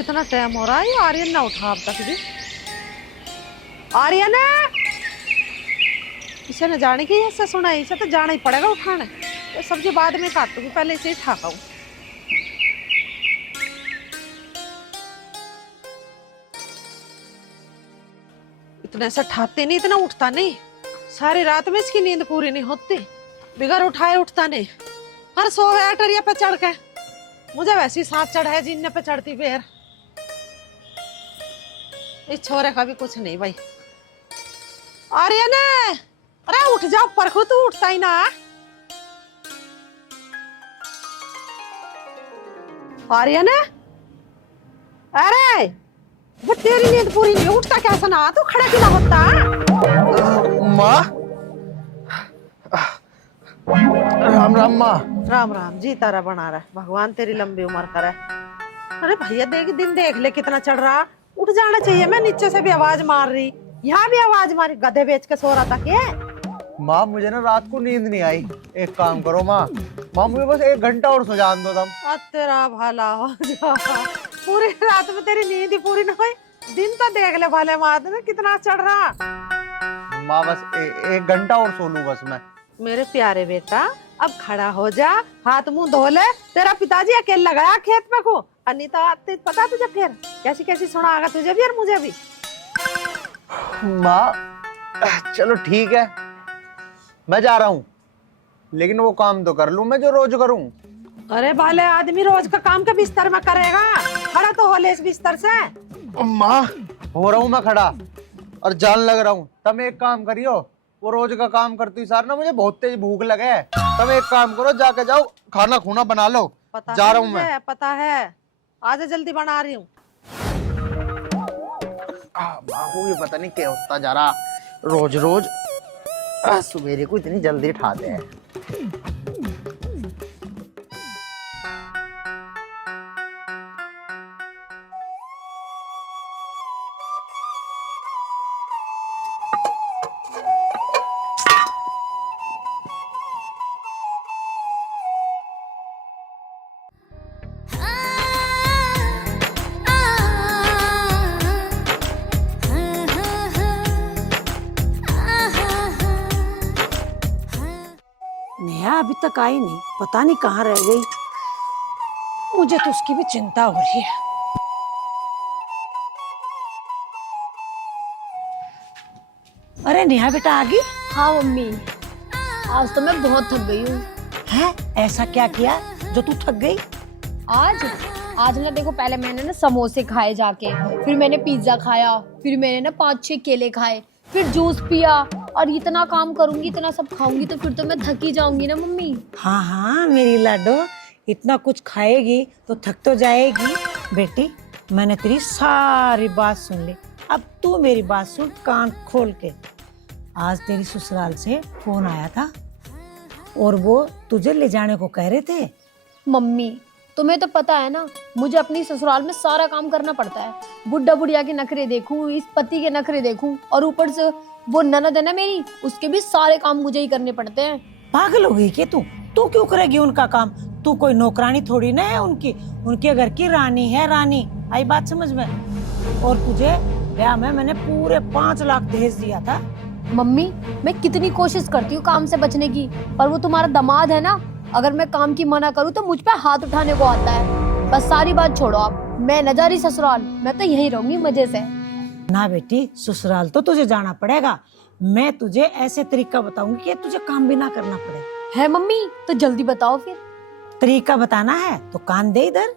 कितना टाइम हो रहा है, ये आर्यन ना उठा अब तक भी। आर्यन है, इसे न जाने की ऐसा सुना, इसे तो जाना ही पड़ेगा उठाने। तो सब्जी बाद में काटूंगी, पहले इसे ही ठाकाऊं। इतने से ठाते नहीं, इतना उठता नहीं। सारी रात में इसकी नींद पूरी नहीं होती, बिगर उठाए उठता नहीं। हर सोए अटरिया पे चढ़ के, मुझे वैसी सांस चढ़ा है जीने पे चढ़ती पैर। इस छोरे का भी कुछ नहीं भाई। आर्यन, अरे उठ जा, परखू तू उठता ही ना। आर्यन, अरे वो तेरी नींद पूरी नहीं, उठता कैसा ना, तू खड़ा क्यों ना होता? माँ, राम राम माँ। राम राम जी, तारा बना रहा है, भगवान तेरी लंबी उम्र करे। अरे भैया देख, दिन देख ले कितना चढ़ रहा, उठ जाना चाहिए। मैं नीचे से भी आवाज मार रही, यहाँ भी आवाज मारी, गधे बेच के सो रहा था क्या? माँ मुझे ना रात को नींद नहीं आई। एक काम करो माँ, मुझे बस 1 घंटा और सो जाने दो तुम। तेरा भला हो जा, पूरी रात में तेरी नींद ही पूरी ना हुई। दिन तो देख ले भले माद में कितना चढ़ रहा। माँ बस 1 घंटा और सो लूं बस मैं। मेरे प्यारे बेटा, अब खड़ा हो जा, हाथ मुंह धो ले। तेरा पिताजी अकेले लगाया खेत में को, अनीता पता तुझे फिर कैसी कैसी सुनाएगा तुझे भी और मुझे भी। माँ चलो ठीक है, मैं जा रहा हूँ, लेकिन वो काम तो कर लूं मैं जो रोज करूँ। अरे बाले आदमी रोज का काम के बिस्तर में करेगा, खड़ा तो हो ले इस बिस्तर से। माँ हो रहा हूँ मैं खड़ा और जान लग रहा हूँ। तुम एक काम करियो, वो रोज का काम करती सार ना मुझे बहुत तेज भूख लगे है। तुम एक काम करो, जाके जाओ खाना खूना बना लो। पता जा है रहा हूँ मुझे, मैं। पता है, आज जल्दी बना रही हूँ। माँ को भी पता नहीं क्या होता जा रहा, रोज रोज सवेरे को इतनी जल्दी उठाते हैं। नेहा अभी तक आई नहीं, पता नहीं कहाँ रह गई। मुझे तो उसकी भी चिंता हो रही है। अरे नेहा बेटा आ गई? हाँ मम्मी, आज तो मैं बहुत थक गई हूँ। है, ऐसा क्या किया जो तू थक गई? आज आज ना देखो, पहले मैंने ना समोसे खाए जाके, फिर मैंने पिज्जा खाया, फिर मैंने ना 5-6 केले खाए, फिर जूस पिया, और इतना काम करूंगी, इतना सब खाऊंगी तो फिर तो मैं थक ही जाऊंगी ना मम्मी। हाँ हाँ मेरी लाडो, इतना कुछ खाएगी तो थक तो जाएगी। बेटी मैंने तेरी सारी बात सुन ली, अब तू मेरी बात सुन कान खोल के। आज तेरी ससुराल से फोन आया था और वो तुझे ले जाने को कह रहे थे। मम्मी तुम्हें तो पता है ना, मुझे अपनी ससुराल में सारा काम करना पड़ता है। बुढ़ा बुढ़िया के नखरे देखूं, इस पति के नखरे देखूं, और ऊपर से वो ननद है ना मेरी, उसके भी सारे काम मुझे ही करने पड़ते हैं। पागल हो गई क्या तू? तू क्यों करेगी उनका काम? तू कोई नौकरानी थोड़ी ना है उनकी, उनके घर की रानी है, रानी। आई बात समझ में? और तुझे ब्याह में मैंने पूरे 5 लाख दहेज दिया था। मम्मी मैं कितनी कोशिश करती हूँ काम से बचने की, पर वो तुम्हारा दामाद है ना, अगर मैं काम की मना करूँ तो मुझ पे हाथ उठाने को आता है। बस सारी बात छोड़ो आप, मैं न जा रही ससुराल, मैं तो यहीं रहूंगी मजे से। ना बेटी, ससुराल तो तुझे जाना पड़ेगा। मैं तुझे ऐसे तरीका बताऊंगी कि तुझे काम भी ना करना पड़े। है मम्मी, तो जल्दी बताओ फिर। तरीका बताना है तो कान दे इधर।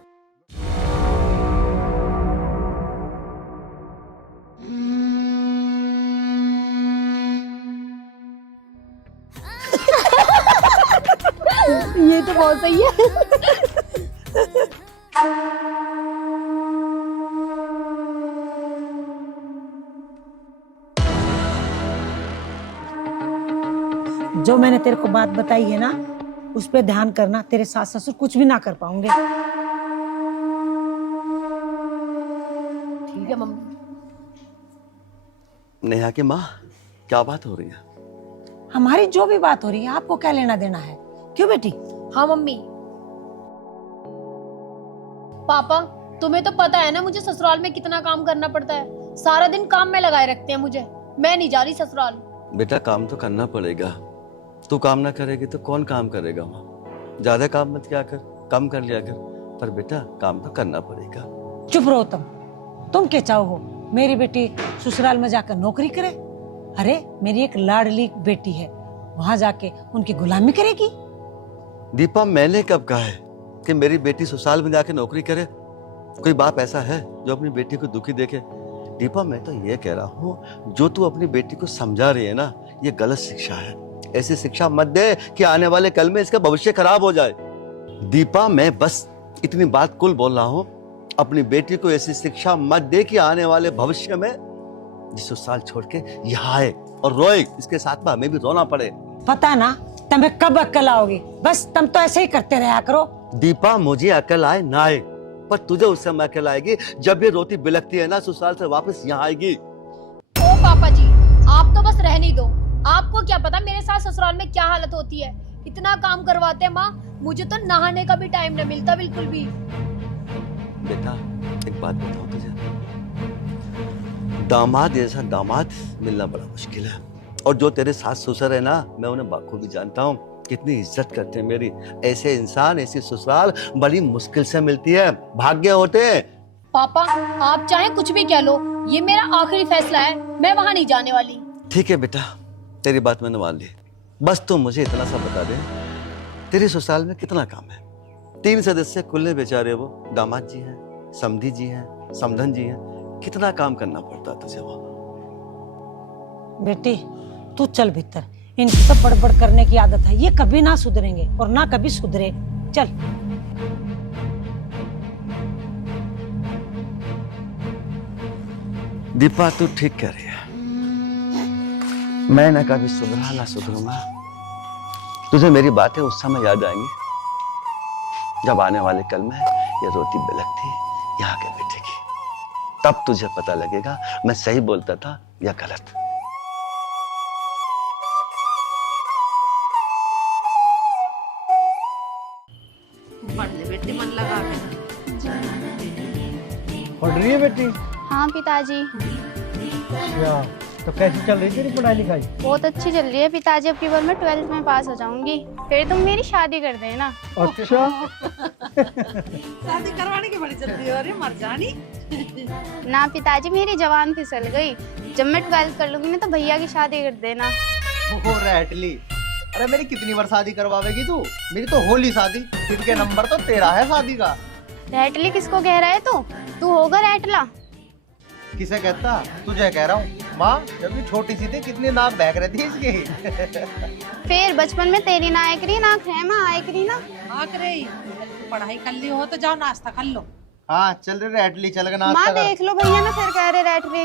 ये तो बहुत सही है। जो मैंने तेरे को बात बताई है ना, उस पे ध्यान करना। तेरे सास ससुर कुछ भी ना कर पाऊंगे। ठीक है मम्मी। नेहा की माँ, क्या बात हो रही है? हमारी जो भी बात हो रही है आपको क्या लेना देना है? क्यों बेटी? हाँ मम्मी। पापा तुम्हें तो पता है ना मुझे ससुराल में कितना काम करना पड़ता है। सारा दिन काम में लगाए रखते हैं मुझे। मैं नहीं जा रही ससुराल। बेटा काम तो करना पड़ेगा। तू काम ना करेगी तो कौन काम करेगा वहाँ। ज्यादा काम मत किया कर, कम कर लिया कर, पर बेटा काम तो करना पड़ेगा। चुप रहो तुम क्या चाहो मेरी बेटी ससुराल में जाकर नौकरी करे? अरे मेरी एक लाडली बेटी है, वहां जाके उनकी गुलामी करेगी? दीपा मैंने कब कहा है कि मेरी बेटी ससुराल में जाके नौकरी करे? कोई बाप ऐसा है जो अपनी बेटी को दुखी देखे? दीपा मैं तो ये कह रहा हूँ जो तू अपनी बेटी को समझा रही है ना, ये गलत शिक्षा है। ऐसी शिक्षा मत दे कि आने वाले कल में इसका भविष्य खराब हो जाए। दीपा मैं बस इतनी बात कुल बोल रहा हूँ, अपनी बेटी को ऐसी शिक्षा मत दे कि आने वाले भविष्य में ससुराल छोड़ के यहाँ आए और रोए, इसके साथ में हमें भी रोना पड़े। पता ना तुम्हें कब अक्ल आओगी, बस तुम तो ऐसे ही करते रहा करो। दीपा मुझे अकल आए ना आए, पर तुझे उस समय अकल आएगी जब ये रोती बिलखती है ना, ससुराल से वापस यहाँ आएगी। ओ पापा जी, आप तो बस रहने ही दो। आपको क्या पता मेरे साथ ससुराल में क्या हालत होती है। इतना काम करवाते हैं माँ, मुझे तो नहाने का भी टाइम नहीं मिलता बिल्कुल भी। बेटा एक बात बताऊं तुझे, दामाद जैसा दामाद मिलना बड़ा मुश्किल है। और जो तेरे सास ससुर है ना, मैं उन्हें बाखूबी जानता हूँ, कितनी इज्जत करते हैं मेरी। ऐसे इंसान, ऐसी ससुराल बड़ी मुश्किल से मिलती है, भाग्य होते हैं। पापा आप चाहे कुछ भी कह लो, ये मेरा आखिरी फैसला है, मैं वहां नहीं जाने वाली। ठीक है बेटा, तेरी बात मैंने मान ली। बस तुम मुझे इतना सा बता दे, तेरी ससुराल में कितना काम है? 3 सदस्य कुल्ले बेचारे, वो दामाद जी हैं, समधी जी हैं, समधन जी हैं, कितना काम करना पड़ता है तुझे वहां। बेटी तू चल भीतर, इनकी सब बड़बड़ करने की आदत है, ये कभी ना सुधरेंगे और ना कभी सुधरे। चल दीपा तू ठीक कह रही है, मैं ना कभी सुधरा ना सुधरूंगा। तुझे मेरी बातें उस समय याद आएंगी जब आने वाले कल में ये रोटी बिलखती यहाँ के बेटे की। तब तुझे पता लगेगा मैं सही बोलता था या गलत। पढ़ ले बेटी, मन लगा के। पढ़ रही है बेटी? हाँ पिताजी। अच्छा, तो कैसी चल रही तेरी पढ़ाई लिखाई? बहुत अच्छी चल रही है पिताजी। अब की बार मैं 12th में पास हो जाऊंगी, फिर तुम मेरी शादी कर देना। अच्छा शादी करवाने की बड़ी जल्दी हो रही है, मर जानी। ना पिताजी, मेरी जवान फिसल गई। जब मैं 12th कर लूंगी ना तो भैया की शादी कर देना। वो रैटली, अरे मेरी कितनी बार शादी करवावेगी तू? मेरी तो होली शादी, फिर के नंबर तो तेरा है शादी का। रैटली किसको कह रहा है तू होगा रैटला? किसे कहता? तुझे कह रहा हूँ। माँ जब ये छोटी सी थी कितनी नाक बहक रही थी इसकी। फिर बचपन में तेरी नाक रही नाक है माँ आयक रही ना। आक रही, पढ़ाई कर ली हो तो जाओ नाश्ता कर लो। हाँ चल रही रैटली, चल के नाश्ता माँ कर। देख लो भैया ना फिर कह रहे रैटली।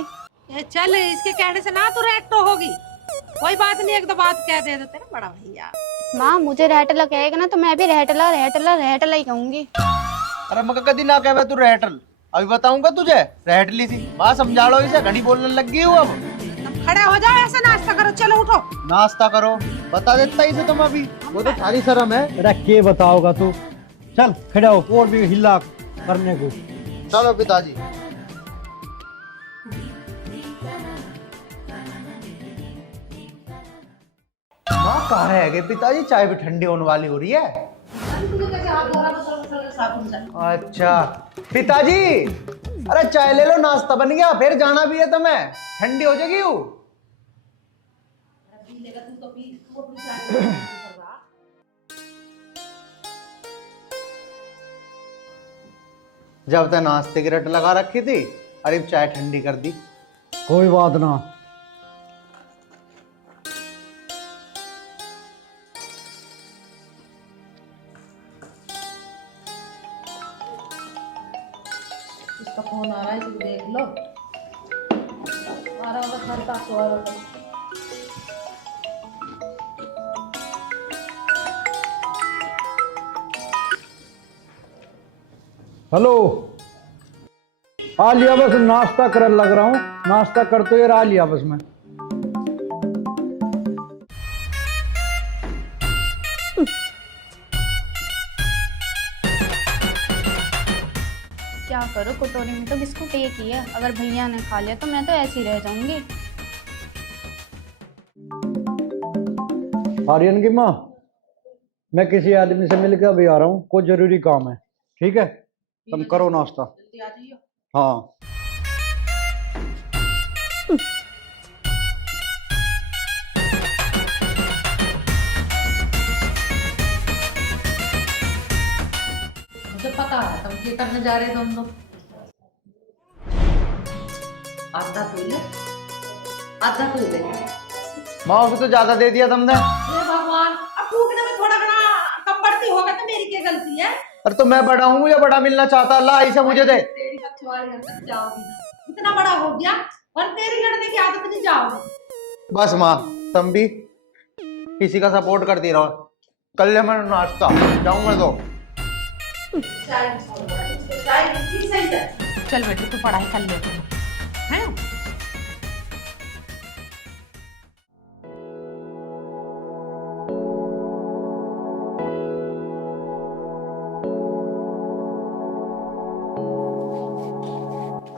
ये चल, इसके कहने से ना तू रेक्टो होगी। कोई बात नहीं, एक दो बात कह दे देते ना बड़ा भैया। माँ मुझे रैटला कहेगा ना तो मैं भी रैटला रैटला रैटला ही कहूंगी। अरे मगर कदी ना कहे तू रैटल, अभी बताऊंगा तुझे। रैटली थी माँ, समझा लो इसे, घड़ी बोलने लग गई हूँ अब। तुम खड़े हो जाओ, ऐसे नाश्ता करो, चलो उठो। नाश्ता करो, बता देता इसे तुम अभी। वो तो थारी शर्म है। अरे के बताओगा तू? चल खड़ा हो और भी हिला करने को। चलो पिताजी। माँ कहाँ है गे पिताजी? चाय भी ठंडी होने वाली हो रही है। अच्छा पिताजी, अरे चाय ले लो, नाश्ता बन गया, फिर जाना भी है तुम्हें, ठंडी हो जाएगी वो। जब तक नाश्ते की रट लगा रखी थी, अरे चाय ठंडी कर दी। कोई बात ना। इसका फोन आ रहा है, इसे देख लो। आ रहा होगा घर पास, आ रहा होगा। हेलो, आ लिया बस, नाश्ता कर लग रहा हूँ। नाश्ता कर तो यार आ लिया बस मैं। क्या क्या करो, कटोरी में तो बिस्कुट एक ही है, अगर भैया ने खा लिया तो मैं तो ऐसी रह जाऊंगी। आर्यन की माँ, मैं किसी आदमी से मिलकर अभी आ रहा हूँ, कोई जरूरी काम है। ठीक है, तुम करो नाश्ता। जल्दी आ जाइयो। हाँ। मुझे पता है तुम क्या करने जा रहे तुम लोग। आधा तू ले, आधा तू ले। माँ अभी तो ज्यादा दे दिया तुमने। हे भगवान, अब टूटने में थोड़ा घना कम बढ़ती होगा तो मेरी क्या गलती है? अरे तो मैं बड़ा हूँ या बड़ा मिलना चाहता, अल्लाह ऐसे मुझे दे। तेरी बच्चोवाड़ी घर तक जाओगी ना, इतना बड़ा हो गया और तेरी लड़ने की आदत नहीं जाओगी। बस माँ, तुम भी किसी का सपोर्ट करती रहो। कल ले मैं नाश्ता जाऊँ मैं तो। चल बेटे तू पढ़ाई कर ले तू, है?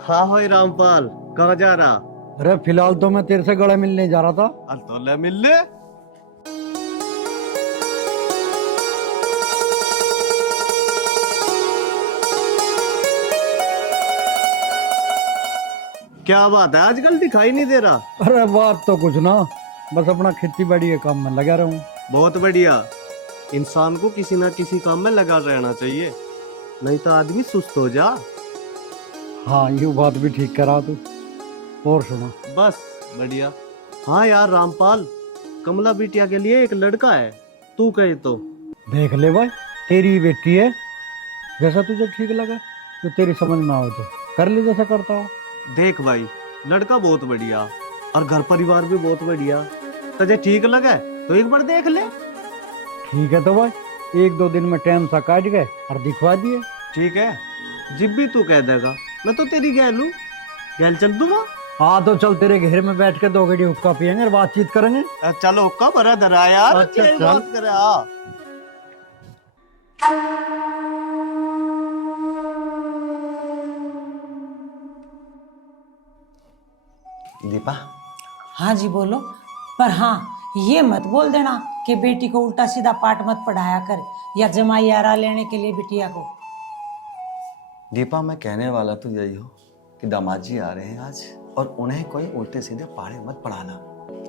हाँ भाई रामपाल, कहाँ जा रहा? अरे फिलहाल तो मैं तेरे से गले मिलने जा रहा था। अरे तो ले मिल ले। क्या बात है, आजकल दिखाई नहीं दे रहा? अरे बात तो कुछ ना, बस अपना खेती बाड़ी के काम में लगा रहूं। बहुत बढ़िया। इंसान को किसी ना किसी काम में लगा रहना चाहिए, नहीं तो आदमी सुस्त हो जा। हाँ, ये बात भी ठीक करा तू। और सुना। बस बढ़िया। हाँ यार रामपाल, कमला बिटिया के लिए एक लड़का है, तू कहे तो। देख ले भाई, तेरी बेटी है, जैसा तुझे ठीक लगा, तो तेरी समझ में आओ तो कर ले जैसा करता हो। देख भाई, लड़का बहुत बढ़िया और घर परिवार भी बहुत बढ़िया, तुझे ठीक लगा तो एक बार देख ले। ठीक है तो भाई, 1-2 दिन में टाइम सा काट गए और दिखवा दिए। ठीक है, जब भी तू कह देगा मैं तो तेरी गैल हूँ, गैल चल दूंगा। हाँ तो चल, तेरे घर में बैठ के 2 घड़ी हुक्का पियेंगे और बातचीत करेंगे। चलो हुक्का भरा धरा यार। अच्छा, तेरी चल। बात करे। हाँ दीपा, हाँ जी बोलो। पर हाँ, ये मत बोल देना कि बेटी को उल्टा सीधा पाठ मत पढ़ाया कर, या जमाई आरा लेने के लिए बिटिया को। दीपा मैं कहने वाला तो यही हो कि दामाद जी आ रहे हैं आज, और उन्हें कोई उल्टे सीधे पहाड़े मत पढ़ाना।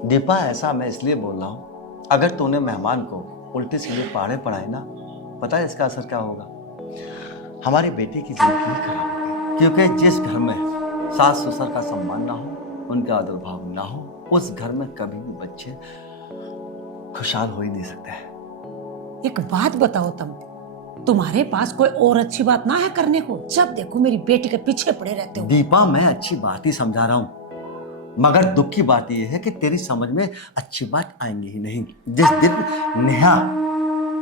दीपा ऐसा मैं इसलिए बोल रहा हूँ, अगर तूने मेहमान को उल्टे सीधे पहाड़े पढ़ाए ना, पता है इसका असर क्या होगा? हमारी बेटी की जिंदगी खराब होगी, क्योंकि जिस घर में सास ससुर का सम्मान ना हो, उनका आदर भाव ना हो, उस घर में कभी भी बच्चे खुशहाल हो ही नहीं सकते हैं। एक बात बताओ तुम, तुम्हारे पास कोई और अच्छी बात ना है करने को? जब देखो मेरी बेटी के पीछे पड़े रहते हो। दीपा, मैं अच्छी बात ही समझा रहा हूँ, मगर दुख की बात यह है कि तेरी समझ में अच्छी बात आएंगी ही नहीं। जिस दिन नेहा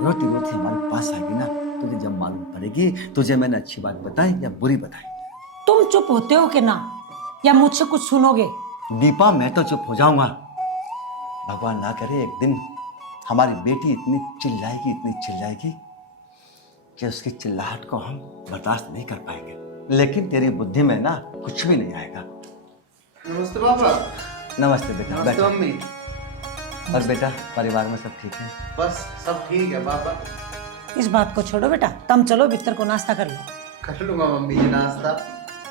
रोती रोती हमारे पास आएगी ना, तुझे जब मालूम पड़ेगी तुझे मैंने अच्छी बात बताई या बुरी बताई। तुम चुप होते हो कि ना, या मुझसे कुछ सुनोगे? दीपा, मैं तो चुप हो जाऊंगा। भगवान ना करे एक दिन हमारी बेटी इतनी चिल्लाएगी कि उसकी चिल्लाहट को हम बर्दाश्त नहीं कर पाएंगे। लेकिन तेरी बुद्धि में ना कुछ भी नहीं आएगा। नमस्ते पापा। नमस्ते बेटा। नमस्ते बैठो। मम्मी। और बेटा, परिवार में सब ठीक है? बस सब ठीक है पापा। इस बात को छोड़ो बेटा, तुम चलो भीतर को नाश्ता कर लो। कर लूंगा मम्मी जी नाश्ता।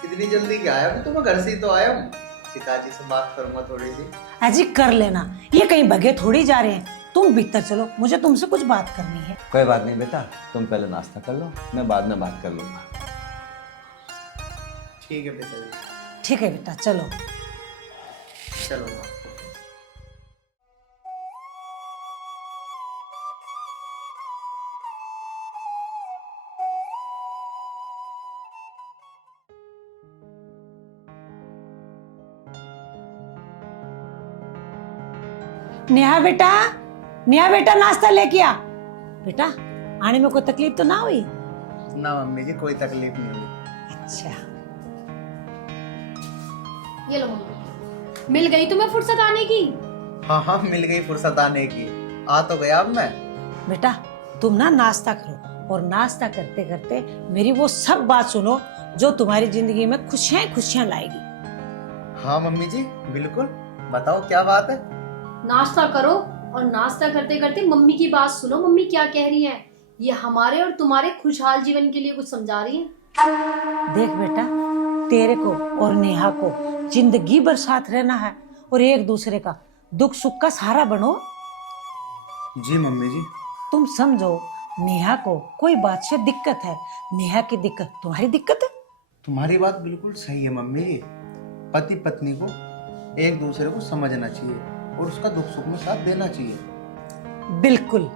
इतनी जल्दी क्या आया? अभी तो मैं घर से ही तो आया हूँ। पिताजी से बात करूंगा थोड़ी सी। अजी कर लेना, ये कहीं भगे थोड़ी जा रहे हैं। तुम भीतर चलो, मुझे तुमसे कुछ बात करनी है। कोई बात नहीं बेटा, तुम पहले नाश्ता कर लो, मैं बाद में बात कर लूंगा। ठीक है पिताजी। ठीक है बेटा, चलो। चलो। नेहा बेटा नाश्ता लेके आ। बेटा आने में कोई तकलीफ तो ना हुई? ना मम्मी जी, कोई तकलीफ नहीं हुई। अच्छा, ये लो मम्मी, मिल गई तुम्हें फुर्सत आने की? हाँ हाँ, मिल गई फुर्सत आने की। आ तो गया अब मैं। बेटा तुम ना नाश्ता करो, और नाश्ता करते करते मेरी वो सब बात सुनो जो तुम्हारी जिंदगी में खुशियां खुशियां लाएगी। हाँ मम्मी जी बिल्कुल, बताओ क्या बात है। नाश्ता करो और नाश्ता करते करते मम्मी की बात सुनो, मम्मी क्या कह रही हैं। ये हमारे और तुम्हारे खुशहाल जीवन के लिए कुछ समझा रही हैं। देख बेटा, तेरे को और नेहा को जिंदगी भर साथ रहना है और एक दूसरे का दुख सुख का सहारा बनो। जी मम्मी जी। तुम समझो नेहा को कोई बात से दिक्कत है, नेहा की दिक्कत तुम्हारी दिक्कत है। तुम्हारी बात बिल्कुल सही है मम्मी जी। पति पत्नी को एक दूसरे को समझना चाहिए और उसका दुख सुख में साथ देना चाहिए। बिल्कुल।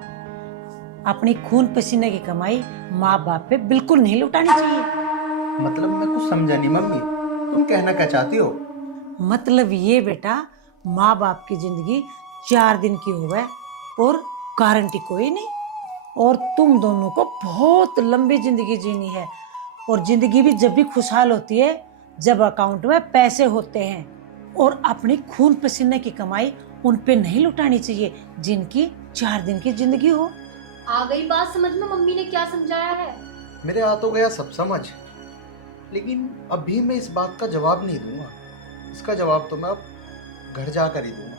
अपनी खून पसीने की कमाई माँ बाप पे बिल्कुल नहीं लुटानी चाहिए। मतलब मैं कुछ समझा नहीं मम्मी, तुम कहना क्या चाहती हो। मतलब ये बेटा, माँ बाप की जिंदगी 4 दिन की होवे और गारंटी कोई नहीं, और तुम दोनों को बहुत लंबी जिंदगी जीनी है। और जिंदगी भी जब भी खुशहाल होती है जब अकाउंट में पैसे होते हैं, और अपनी खून पसीने की कमाई उन पे नहीं लुटानी चाहिए जिनकी 4 दिन की जिंदगी हो। आ गई बात समझ में मम्मी ने क्या समझाया है। मेरे आ तो गया सब समझ, लेकिन अभी मैं इस बात का जवाब नहीं दूंगा। इसका जवाब तो मैं अब घर जाकर ही दूंगा।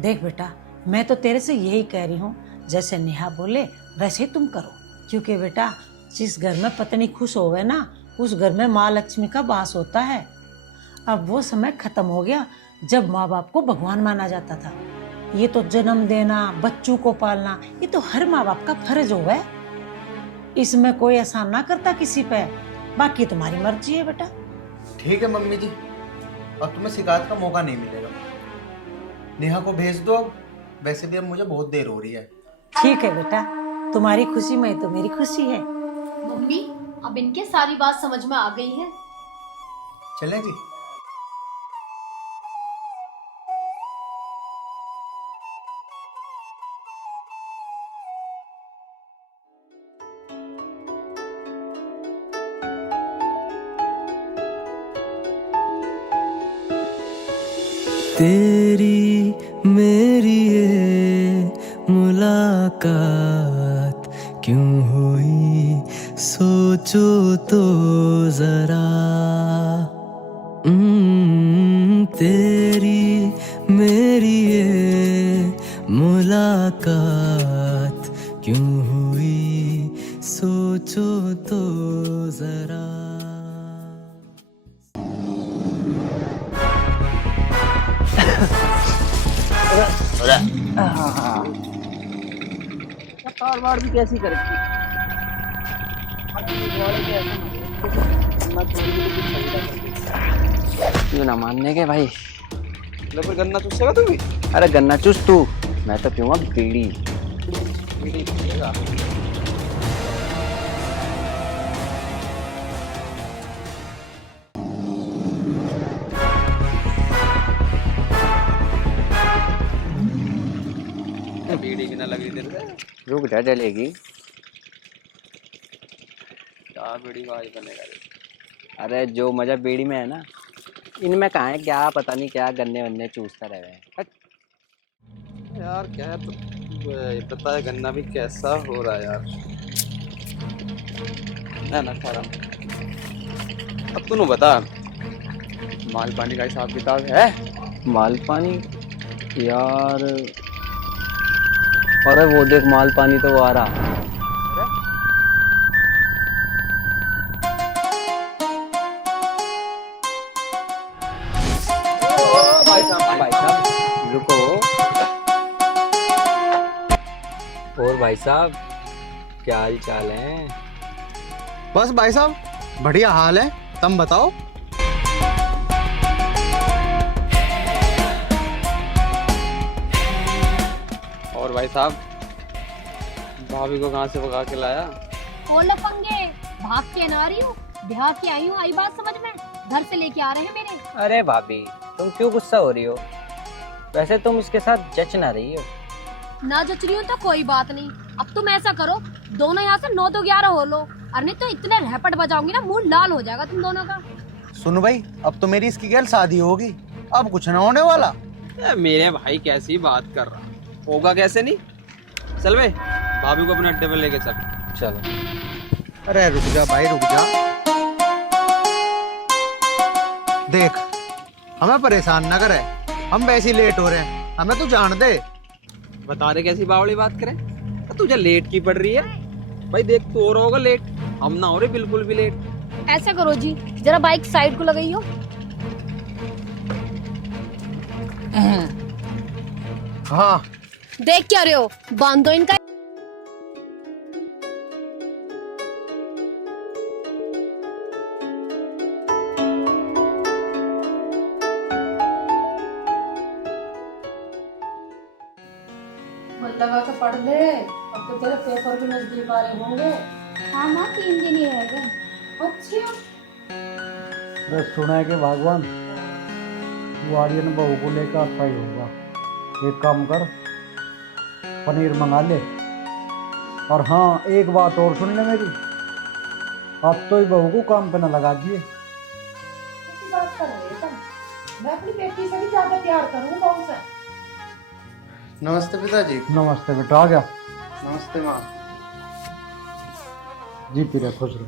देख बेटा, मैं तो तेरे से यही कह रही हूँ, जैसे नेहा बोले वैसे ही तुम करो। क्योंकि बेटा, जिस घर में पत्नी खुश होवे ना, उस घर में माँ लक्ष्मी का वास होता है। अब वो समय खत्म हो गया जब माँ बाप को भगवान माना जाता था। ये तो जन्म देना, बच्चों को पालना, ये तो हर माँ बाप का फर्ज होगा है। इसमें कोई एहसान ना करता किसी पे। बाकी तुम्हारी मर्जी है बेटा। ठीक है मम्मी जी, अब तुम्हें शिकायत का मौका नहीं मिलेगा। नेहा को भेज दो अब, वैसे भी अब मुझे बहुत देर हो रही है। ठीक है बेटा, तुम्हारी खुशी में तो मेरी खुशी है। मम्मी, अब इनके सारी बात समझ में आ गई है। चलें जी। तेरी मेरी ये मुलाकात क्यों हुई सोचो तो जरा। तेरी मेरी ये मुलाकात क्यों हुई सोचो तो जरा। कारवार भी कैसी कर रखी क्यों ना मानने के भाई। फिर गन्ना चूसेगा तू भी? अरे गन्ना चूस तू, मैं तो पीऊंगा बीड़ी। बीड़ी पिएगा? बीड़ी की ना लग रही तेरे से? रुक जा, डलेगी। क्या बीड़ी भाई बनेगा रे? अरे जो मजा बीड़ी में है ना, इनमें कहाँ है। क्या पता नहीं क्या गन्ने वन्ने चूसता रहे। यार क्या है, तो पता है गन्ना भी कैसा हो रहा है यार। ना खा रहा। अब तू बता, माल पानी का हिसाब किताब है? माल पानी यार, अरे वो देख माल पानी तो वो आ रहा। भाई साहब रुको। और भाई साहब क्या हाल चाल है? बस भाई साहब बढ़िया हाल है, तुम बताओ। और भाई साहब, भाभी को कहाँ से भगा के लाया? बोलो पंगे, भाग के ना रही हूँ, ब्याह के आई हूँ। आई बात समझ में? घर से लेके आ रहे हैं मेरे। अरे भाभी तुम क्यों गुस्सा हो रही हो? वैसे तुम उसके साथ जच ना रही हो। ना जच रही हूँ तो कोई बात नहीं। अब तुम ऐसा करो, दोनों यहाँ से 9 2 11 हो लो, और नहीं तो इतने रैपट बजाऊंगी ना, मुंह लाल हो जाएगा तुम दोनों का। सुन भाई, अब तो मेरी इसकी गैल शादी होगी, अब कुछ ना होने वाला। मेरे भाई कैसी बात कर रहा, होगा कैसे नहीं। चल भाई, भाभी को अपने अड्डे पे लेके चल। चलो। अरे रुक जा भाई, रुक जा। देख, हमें परेशान ना करे, हम वैसे ही लेट हो रहे हैं, हमें तू जान दे। बता रहे कैसी बावड़ी बात करे, तो तुझे लेट की पड़ रही है भाई। देख तू और होगा लेट, हम ना हो रहे बिल्कुल भी लेट। ऐसा करो जी, जरा बाइक साइड को लगाइयो। हाँ देख क्या रहे हो, बांधो इनका। मन लगा के पढ़ ले, अब तो तेरे पेपर भी नजदीक आ रहे होंगे। हाँ माँ 3 दिन ही रह गए। अच्छा, अरे सुना है कि भगवान तू आर्यन बहू को लेकर आता ही होगा। एक काम कर, पनीर मंगा ले। और हाँ, एक बात और सुन ले मेरी, अब तो ही बहू को काम पे न लगा दिए। कैसी बात कर रहे हो तुम? मैं अपनी बेटी से भी ज्यादा प्यार करूँ बहू से। नमस्ते पिताजी। नमस्ते बेटा, आ गया। नमस्ते माँ जी पीरे, खुश रहो।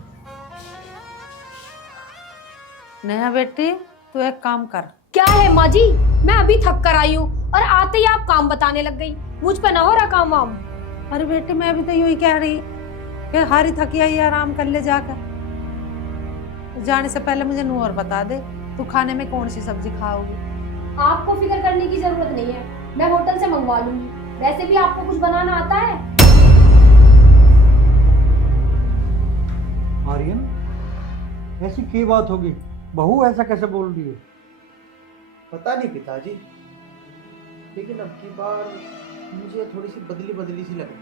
नेहा बेटी, तू एक काम कर। क्या है माँ जी, मैं अभी थक कर आई हूँ और आते ही आप काम बताने लग गई। मुझ पे ना हो रहा काम वाम। अरे बेटी, मैं भी तो यूं ही कह रही कि हारी थकी आई, आराम कर ले जाकर। जाने से पहले मुझे नूर बता दे, तू खाने में कौन सी सब्जी खाओगी? आपको फिक्र करने की जरूरत नहीं है, मैं होटल से मंगवा लूंगी। वैसे भी आपको कुछ बनाना आता है? आर्यन, ऐसी की बात होगी? बहू ऐसा कैसे बोल रही है? पता नहीं पिताजी, लेकिन अब की बार मुझे थोड़ी सी बदली बदली सी लगी।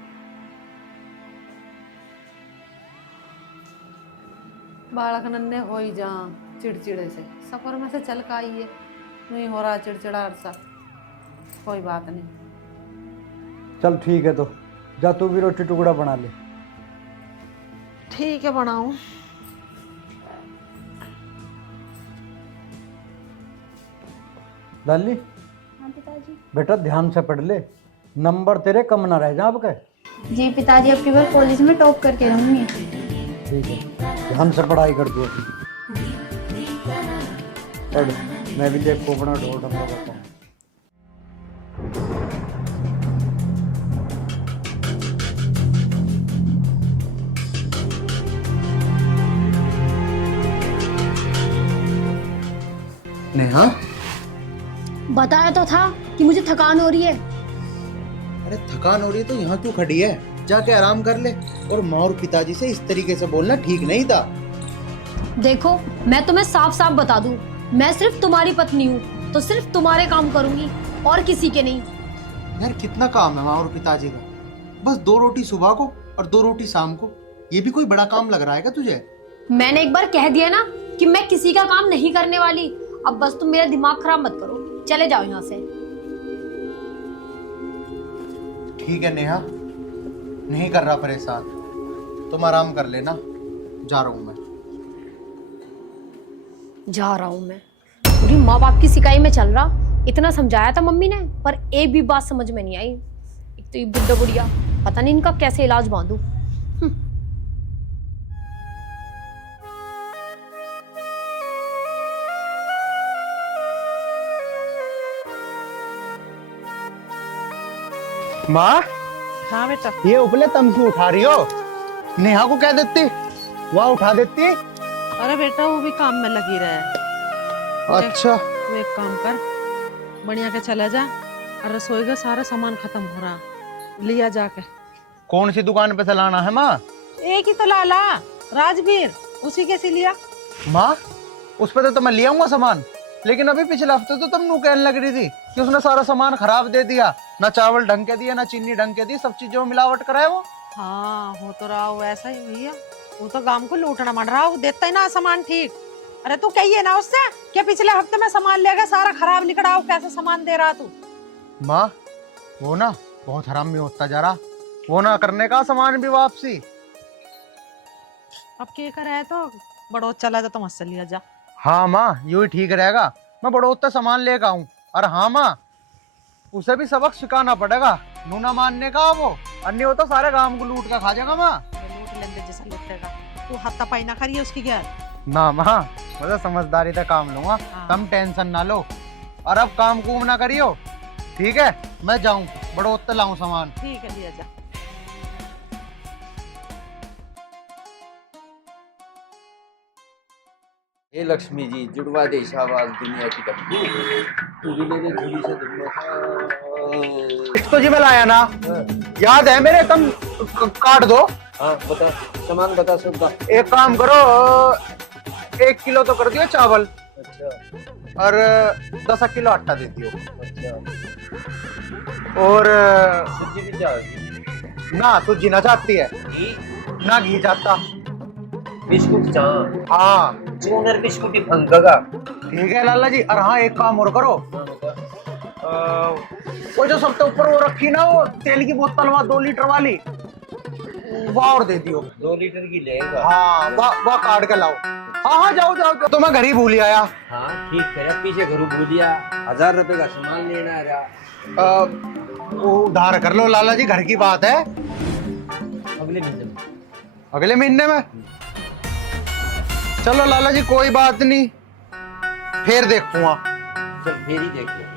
बालक नन्हे हो ही जा चिड़चिड़े से, सफर में से चल का आई है, नहीं हो रहा चिड़चिड़ा अरसा। कोई बात नहीं। चल ठीक है, तो जा तू भी रोटी टुकड़ा बना ले। ठीक है, बनाऊं? लाली हाँ पिताजी। बेटा, ध्यान से पढ़ ले, नंबर तेरे कम ना रह जा आपके। जी पिताजी, अब की बार कॉलेज में टॉप करके रहूंगी। ठीक है, ध्यान से पढ़ाई कर दो। पढ़, मैं भी देख को अपना ढोल ढंगा बताऊँ। नेहा, बताया तो था कि मुझे थकान हो रही है। अरे थकान हो रही है तो यहाँ क्यों खड़ी है? जाके आराम कर ले। और माँ और पिताजी से इस तरीके से बोलना ठीक नहीं था। देखो, मैं तुम्हें साफ साफ बता दूं, मैं सिर्फ तुम्हारी पत्नी हूँ, तो सिर्फ तुम्हारे काम करूंगी और किसी के नहीं। यार कितना काम है माँ और पिताजी का? बस 2 रोटी सुबह को और 2 रोटी शाम को, ये भी कोई बड़ा काम लग रहा है क्या तुझे? मैंने एक बार कह दिया ना कि मैं किसी का काम नहीं करने वाली। अब बस तुम मेरा दिमाग खराब मत करो, चले जाओ यहाँ से। ठीक है नेहा, नहीं कर रहा परेशान, तुम आराम कर लेना, जा रहा हूँ मैं। जा रहा हूँ मैं? पूरी माँ बाप की सिकाई में चल रहा। इतना समझाया था मम्मी ने, पर एक भी बात समझ में नहीं आई। एक तो ये बुड्ढा बुढ़िया, पता नहीं इनका कैसे इलाज बांधू। माँ, हाँ बेटा। ये उपले तम क्यों उठा रही हो? नेहा को कह देती, वहाँ उठा देती। अरे बेटा, वो भी काम में लगी रहे। अच्छा, तू एक काम कर, बढ़िया के चला जा, और रसोई का सारा सामान खत्म हो रहा, लिया जाके। कौन सी दुकान पे से लाना है माँ? एक ही तो लाला, राजवीर, उसी के से लिया। माँ, उस पे तो मैं ले आऊंगा सामान, लेकिन अभी पिछले हफ्ते तो तुम नू कहने लग रही थी कि उसने सारा सामान खराब दे दिया, ना चावल ढंग के दिया, ना चीनी ढंग के दी, सब चीजों में मिलावट कराए वो। हाँ, हो तो रहा हो ऐसा ही भैया, वो तो गांव को लूटना मर रहा, वो देता ही ना सामान ठीक। अरे तू कहिए ना उससे कि पिछले हफ्ते में सामान ले गया, सारा खराब निकला, हो कैसे सामान दे रहा तू? माँ, वो ना बहुत हरामी होता जा रहा, वो ना करने का सामान भी वापसी। अब क्या करे तो बड़ो चला जा, तो मत लिया जा। हाँ माँ, यू ही ठीक रहेगा, मैं बड़ोता सामान लेकर आऊं। और हाँ माँ, उसे भी सबक सिखाना पड़ेगा, नूना मानने का वो, अन्य हो तो सारे गांव को लूट कर खा जाएगा माँ। लूट लेंगे जैसा लूटेगा। तू हत्तापाई ना करिए उसकी गैर। ना माँ, मतलब समझदारी से काम लूंगा, तुम टेंशन ना लो। और अब काम कूम ना करियो, ठीक है? मैं जाऊं, बड़ो उत्तर लाऊं सामान। ठीक है लिया जा। हे लक्ष्मी जी, जुड़वा दे शाबाश दुनिया की डब्बू। तू भी ले ले झूली से दुनिया। इसको जी मैं लाया ना, याद है मेरे? तुम काट दो। हाँ बता, सामान बता सब का। एक काम करो, 1 किलो तो कर दियो चावल। अच्छा और 10 किलो आटा दे दियो। अच्छा। और सब्जी भी चाहिए ना सूजी ना जाती है, ना घी जाता। बिस्कुट चाह। हाँ जूनर बिस्कुट ही भंगगा। ठीक है लाला जी। और हाँ, एक काम और करो, वो जो सबसे ऊपर वो रखी ना, वो तेल की बोतल, वहाँ 2 लीटर वाली, वो और दे दियो। 2 लीटर की लेगा। हाँ वह काट के लाओ। हाँ हाँ जाओ जाओ, तो मैं घर ही भूल आया। हाँ ठीक है, पीछे घर भूलिया 1000 रुपए का सामान लेना रहा। वो उधार कर लो लाला जी, घर की बात है। अगले महीने में। अगले महीने में? चलो लाला जी कोई बात नहीं, फिर देखूंगा। चल फिर ही देख ले।